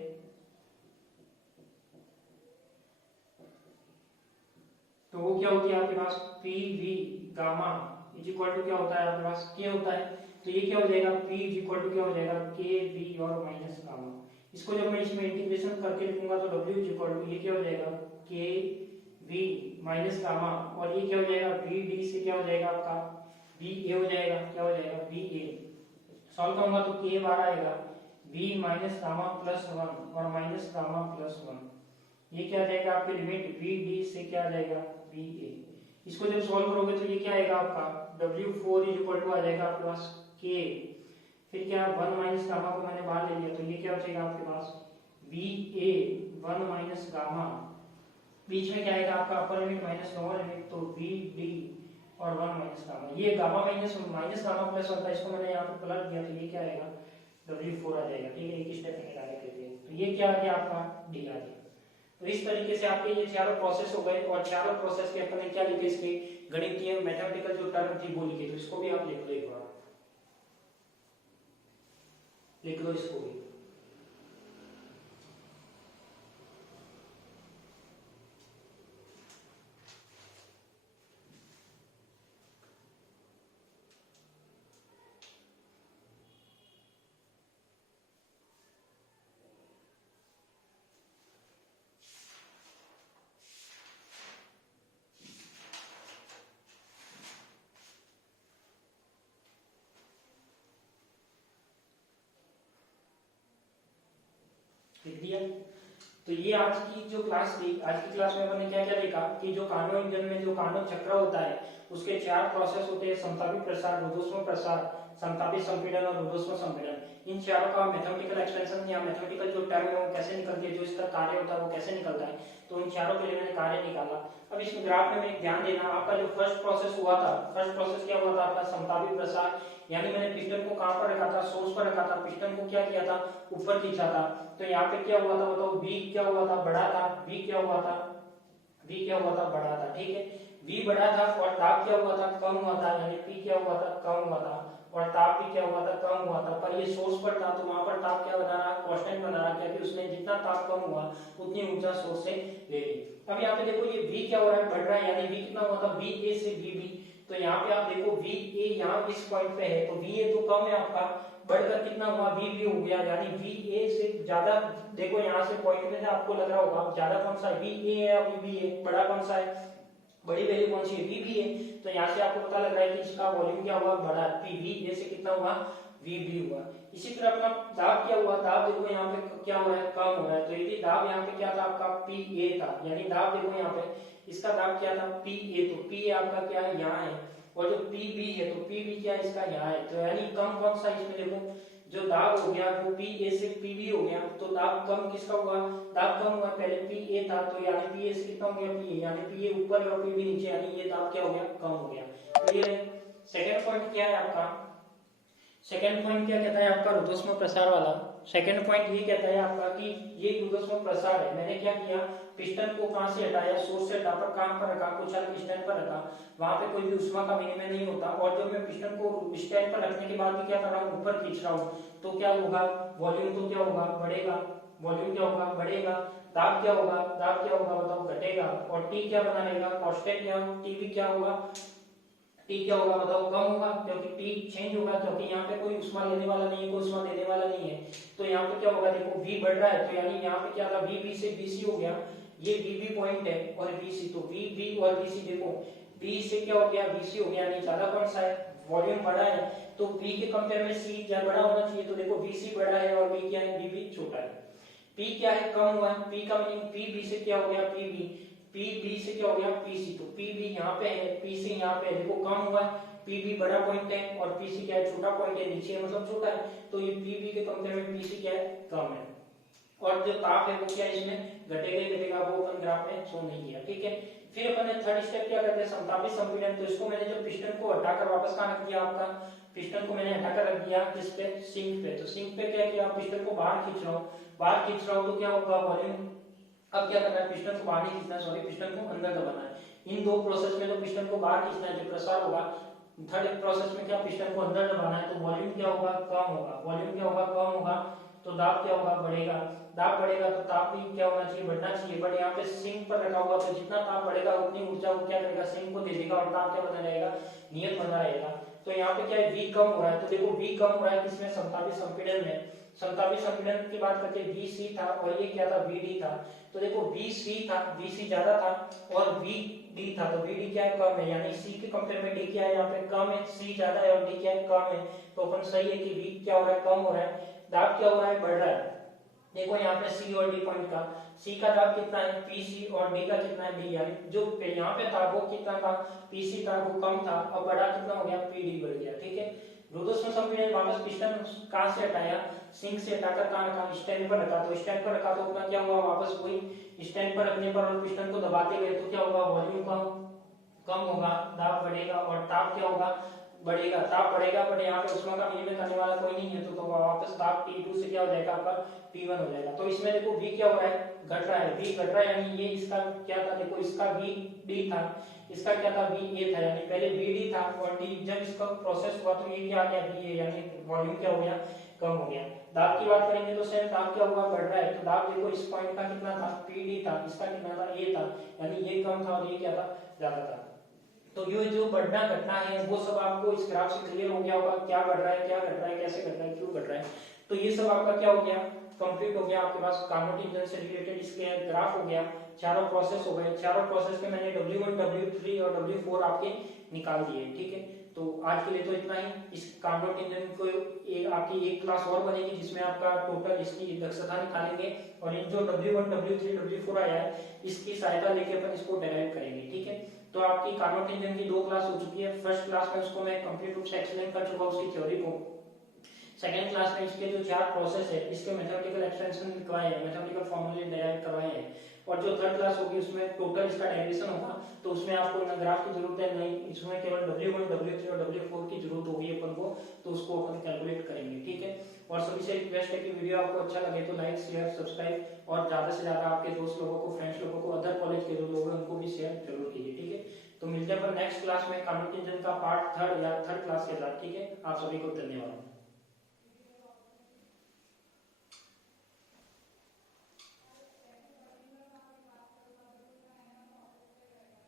तो वो क्या होती है आपके पास, PV gamma is equal to क्या होता है आपके पास K होता है। तो ये क्या हो जाएगा, P इज इक्वल टू क्या हो जाएगा, KV और माइनस गामा। इसको जब मैं इसमें इंटीग्रेशन करके लिखूंगा तो W इज इक्वल टू ये क्या हो जाएगा, KV माइनस गामा, और ये क्या हो जाएगा, VD से क्या हो जाएगा आपका VA हो जाएगा, क्या हो जाएगा VA। सॉल्व करूंगा तो K बार आएगा, V माइनस गामा प्लस 1 और माइनस गामा प्लस 1, ये क्या आ जाएगा आपकी लिमिट VD से क्या आ जाएगा VA। इसको जब सॉल्व करोगे तो ये क्या आएगा आपका W4 इज इक्वल टू आ जाएगा आपके पास K, फिर क्या 1 माइनस गामा को मैंने बाहर ले लिया, तो ये क्या हो जाएगा आपके पास VA 1 माइनस गामा, बीच में क्या आएगा आपका upper limit minus lower limit, तो VD और 1 माइनस गामा। ये गामा माइनस गामा प्लस 1 था, इसको मैंने यहाँ पे पलट दिया, तो ये क्या आएगा W4 आ जाएगा। ठीक है, एक स्टेप में डायरेक्ट लेते हैं, तो ये क्या आ गया आपका D आ गया। तो इस तरीके से आपके ये चारों प्रोसेस हो गए, और चारों प्रोसेस के अपन ने क्या लिखे, इसके गणितीय मैथमेटिकल जो टर्म थी वो लिखे, तो इसको भी आप लिख लो, एक बार लिख लो इसको भी। लिख दिया। तो ये आज की जो क्लास थी, आज की क्लास में हमने क्या क्या देखा कि जो कार्नोट इंजन में जो कार्नोट चक्र होता है उसके 4 प्रोसेस होते हैं, समतापी प्रसार, रुद्धोष्म प्रसार, समतापी संपीड़न और रुद्धोष्म संपीड़न। इन चारों का मैथमेटिकल एक्सटेंशन या मैथमेटिकल जो टर्म है वो कैसे निकलती है, जो इसका कार्य होता है वो कैसे निकलता है, तो इन चारों के लिए मैंने कार्य निकाला। अब इस ग्राफ में एक ध्यान देना, आपका जो फर्स्ट प्रोसेस हुआ था, फर्स्ट प्रोसेस क्या हुआ था आपका समतापी प्रसार, यानी मैंने पिस्टन को कहां पर रखा था, सोर्स पर रखा था, पिस्टन को क्या किया था, ऊपर खींचा था। तो यहाँ पे क्या हुआ था बताओ, v क्या हुआ था, बड़ा था, v क्या हुआ था, v क्या हुआ था, बड़ा था, ठीक है। v बड़ा था और ताप क्या हुआ था, कम हुआ था, यानी p क्या हुआ था, कम हुआ था, और ताप भी क्या हुआ था, कम हुआ था। पर ये सोर्स पर था तो वहां पर ताप क्या बना रहा, कांस्टेंट बना रहा, क्योंकि उसने जितना ताप कम हुआ उतनी ऊर्जा सोर्स से ले ली। अब यहाँ पे देखो ये v क्या हो रहा है, बढ़ रहा है, यानी v कितना हुआ था, va से vb। तो यहाँ पे आप देखो va यहाँ इस पॉइंट पे है, तो va तो कम है आपका, बढ़कर कितना हुआ, vb हो गया, यानी va से ज्यादा। देखो यहाँ से पॉइंट में से आपको लग रहा होगा ज्यादा कौन सा है, va है या vb है, बड़ा कौन सा है, बड़ी वैल्यू कौन सी है, vb है। तो यहाँ से आपको पता लग रहा है कि इसका वॉल्यूम क्या हुआ, बड़ा, pv से कितना हुआ, vb हुआ। इसी तरह अपना दाब क्या हुआ, दाब देखो यहाँ पे क्या हो रहा है, कम हो रहा है। तो यदि दाब यहाँ पे क्या था आपका, pa था, यानी दाब देखो यहाँ पे इसका दाब क्या था, pa, तो pa आपका क्या है, यहाँ है, और जो pb है तो pb क्या है, इसका यहाँ है। तो यानी कम कौन सा इसमें देखो, जो दाब हो गया वो pa से pb हो गया, तो दाब कम किसका हुआ, दाब कम हुआ, पहले pa था तो यानी pa से कितना हो गया, pa, यानी pa ऊपर और pb नीचे, यानी ये दाब क्या हो गया, कम हो गया। क्लियर है। सेकंड पॉइंट क्या है आपका, सेकंड पॉइंट क्या कहता है आपका, रुद्धोष्म प्रसार वाला। सेकंड पॉइंट ये कहता है आपका कि ये रुद्धोष्म प्रसार है। मैंने क्या किया, पिस्टन को कहां से हटाया, सोर्स से हटा पर कहां पर रखा, कुछ अलग स्टैंड पर रखा, वहां पे कोई भी उष्मा का विनिमय नहीं होता। और जब मैं पिस्टन को स्टैंड पर रखने के बाद भी क्या कर रहा हूं, ऊपर खींच रहा हूं, तो क्या होगा, वॉल्यूम तो क्या होगा, बढ़ेगा, वॉल्यूम क्या होगा, बढ़ेगा। दाब क्या होगा, दाब क्या होगा बताओ, घटेगा। और टी क्या बना रहेगा, कांस्टेंट, क्या टी भी क्या होगा, टी क्या होगा बताओ, कम होगा, क्योंकि टी चेंज होगा, क्योंकि यहाँ पे कोई उष्मा लेने वाला नहीं है, कोई उष्मा देने वाला नहीं है। तो यहाँ पे क्या होगा, देखो v बढ़ रहा है, तो यानी यहाँ पे क्या था, vb से bc हो गया, ये vb पॉइंट है और bc, तो vb और bc देखो, b से क्या हो गया, bc हो गया, नहीं ज्यादा कौन सा है, वॉल्यूम बड़ा है, तो b के कंपेयर में c क्या बड़ा होना चाहिए, तो देखो bc बड़ा है और b क्या है, bb छोटा है। p क्या है, कम हुआ है, p का मीनिंग pb से क्या हो गया, pb, pb से क्या हो गया, pc, तो pb यहाँ पे है, pc यहाँ पे है, देखो कम हुआ है, pb बड़ा पॉइंट है और pc क्या है, छोटा पॉइंट है, नीचे है मतलब छोटा है, तो ये pb के कंपेयर में pc क्या है, कम है। और जो ताप है वो क्या है, इसमें घटेगा घटेगा, वो अपन ग्राफ में शो नहीं किया, ठीक है। फिर अपन ने थर्ड स्टेप क्या करते हैं, समतापी संपीड़न। तो इसको मैंने जब पिस्टन को हटाकर वापस कहां रख दिया, आपका पिस्टन को मैंने हटाकर रख दिया किस पे, सिंक पे। तो सिंक पे क्या किया, पिस्टन को बाहर खींच रहा हूं, बाहर खींच रहा हूं तो क्या होगा, वॉल्यूम। अब क्या करना है, पिस्टन को बाहर नहीं खींचना है, सॉरी, पिस्टन को अंदर दबाना है। इन दो प्रोसेस में तो पिस्टन को बाहर खींचना है, जो प्रसार होगा। थर्ड प्रोसेस में क्या, पिस्टन को अंदर दबाना है, तो वॉल्यूम क्या होगा, कम होगा, वॉल्यूम क्या होगा, कम होगा, तो दाब क्या होगा, बढ़ेगा। दाब बढ़ेगा तो ताप भी क्या होना चाहिए, बढ़ना चाहिए। बट यहाँ पे सिंक पर रखा हुआ, तो जितना ताप बढ़ेगा उतनी ऊर्जा वो क्या करेगा, सिंक को दे देगा, और ताप क्या बना रहेगा, नियत बना रहेगा। तो यहाँ पे क्या है, v कम हो रहा है, तो देखो v कम हो रहा है किसमें, समतापी संपीड़न में। समतापी संपीड़न की बात करते हैं, vc था और ये क्या था, vd था। तो देखो vc था, vc ज्यादा था, और vd था, तो vd क्या है, कम है, यानी c के कंपेयर में d क्या है, यहाँ पे कम है, c ज्यादा है और d क्या है, कम है। तो अपन सही है कि v क्या हो रहा है, कम हो रहा है। दाब क्या हो रहा है, बढ़ रहा है। देखो यहाँ पे c और d पॉइंट का, c का दाब कितना है, pc, और d का कितना है, d, यानी जो यहाँ पे था वो कितना था, pc था, वो कम था, अब बड़ा कितना हो गया, pd बढ़ गया, ठीक है। रुद्धोष्म संपीड़न वापस पिस्टन कहां से हटाया, सिंक से हटाकर कहां रखा, स्टैंड पर रखा, तो स्टैंड पर रखा तो अपना क्या हुआ, वापस वही स्टैंड पर रखने पर और पिस्टन को दबाते गए तो क्या होगा, वॉल्यूम कम होगा, दाब बढ़ेगा, और ताप क्या होगा, बढ़ेगा। ताप बढ़ेगा, बट यहाँ पे उष्मा का विनिमय करने वाला कोई नहीं है, तो वापस ताप T2 से क्या हो जाएगा, आपका T1 हो जाएगा। तो इसमें देखो v क्या हो रहा है, घट रहा है, v घट रहा है, यानी ये इसका क्या था, देखो इसका vd था, इसका क्या था, va था, यानी पहले vd था और d जब इसका प्रोसेस हुआ तो ये क्या आ गया, va, यानी वॉल्यूम क्या हो गया, कम हो गया। दाब की बात करेंगे तो सेम दाब क्या हुआ, बढ़ रहा है, तो दाब देखो इस पॉइंट का कितना था, pd था, इसका कितना था, a था, यानी ये कम था और ये क्या था, ज्यादा था। तो ये जो बढ़ना घटना है वो सब आपको इस ग्राफ से क्लियर हो गया होगा, क्या बढ़ रहा है, क्या घट रहा है, कैसे घट रहा है, क्यों घट रहा है। तो ये सब आपका क्या हो गया, कंप्लीट हो गया। आपके पास कार्नोट इंजन से रिलेटेड इसके ग्राफ हो गया, चारों प्रोसेस हो गए। चारों प्रोसेस के मैंने W1, W3 और W4 आपके निकाल दिए, ठीक है। तो आज के लिए तो इतना ही। इस कार्नोट इंजन को आपकी एक क्लास और बनेगी जिसमें आपका टोटल इसकी दक्षता निकालेंगे और इन जो W1 W3 W4 आया है इसकी सहायता लेके अपन इसको डेराइव करेंगे, ठीक है। तो आपकी कार्नोट इंजन की 2 क्लास हो चुकी है। फर्स्ट क्लास में उसको मैं कंप्लीट रूप से एक्सप्लेन कर चुका हूं उसकी थ्योरी को। सेकेंड क्लास में इसके जो 4 प्रोसेस है इसके मैथमेटिकल एक्सटेंशन लिखवाए हैं, मैथमेटिकल फॉर्मूले डेराइव करवाए हैं। और जो थर्ड क्लास होगी उसमें टोटल इसका डेरिवेशन होगा, तो उसमें आपको ना ग्राफ की जरूरत है नहीं, इसमें केवल W1 W3 और W4 की जरूरत होगी अपन को, तो उसको अपन कैलकुलेट करेंगे, ठीक है। और सभी से रिक्वेस्ट है कि वीडियो आपको अच्छा लगे तो लाइक शेयर सब्सक्राइब और ज्यादा से ज्यादा आपके दोस्त लोगों को, फ्रेंड्स लोगों को, अदर कॉलेज के जो लोग हैं उनको भी शेयर जरूर कीजिए, ठीक है। तो मिलते हैं अपन नेक्स्ट क्लास में कार्नोट इंजन का पार्ट थर्ड या थर्ड क्लास के साथ, ठीक है। आप सभी को धन्यवाद।